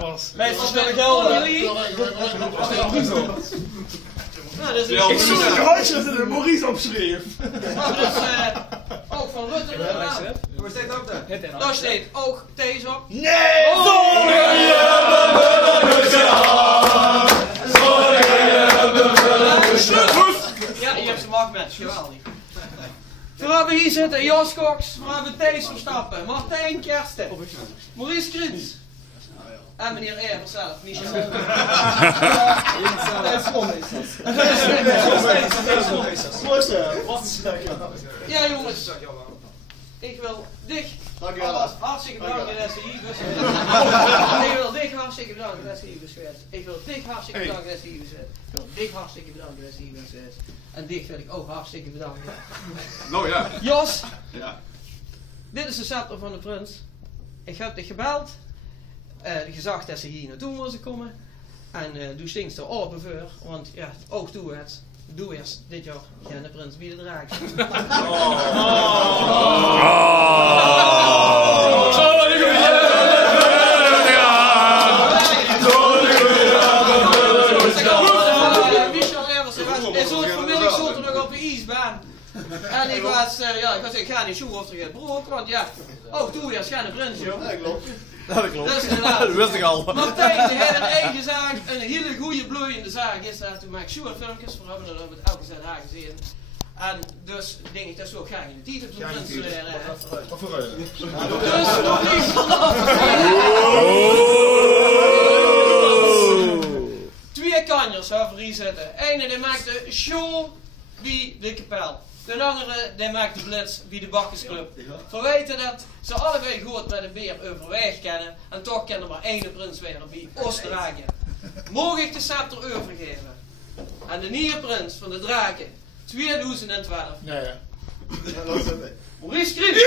was. Meestal snelle gelden. Nou, dat is een gehoordje dat de Maurice opschreef. Ook van Rutte. Waar staat ook daar? Daar staat ook deze op. Nee! Ja, je hebt ze maakt met, geweldig. Toen hebben we hier zitten Jos Cox, we hebben Thijs Verstappen, Martijn Kersten, Maurice Kriets. En meneer Eber zelf, Michel. Ja jongens, ik wil dich hartstikke bedanken dat ze hier zijn. Ik wil dich hartstikke bedanken dat ze hier zijn. Ik wil dich hartstikke bedanken dat ze hier zijn. Ik wil dich hartstikke bedanken dat ze hier zijn. En dich wil ik ook hartstikke bedanken. Nou ja. Jos, Ja. dit is de scepter van de prins. Ik heb dich gebeld. Gezegd dat ze hier naartoe moesten komen. En toen stinkt ze open voor. Want ja, ook doe het. Doe eerst dit jaar. Ja, de prins wie de draak. Michel Evers is zo'n vanmiddag stond er nog op de ijsbaan. En ik was, ik ga niet zoeken of er geen broek, want ja, ook doe eerst geen prins, joh. Ja, klopt. Dat klopt. Dat wist ik al. Martijn, die heeft een eigen zaak, een hele goede bloeiende zaak is dat. Toen maak ik short filmpjes voor hem, dat hebben we elke zet haar gezien. En dus denk ik dat ze ook graag in de titel van de prins leren. Of vooruit. Dus nog niet. Twee kanjers over hier zitten. Eén die maakt de show bij de kapel. De andere die maakt de blitz bij de bakkersclub. Verweten dat ze allebei goed met een beer overweg kennen. En toch kennen maar één prins weer bij Oost-Draken. Mogen ik de scepter overgeven? En de nieuwe prins van de draken. 2012. Ja. Ja, dat is het. Maurice Kriets.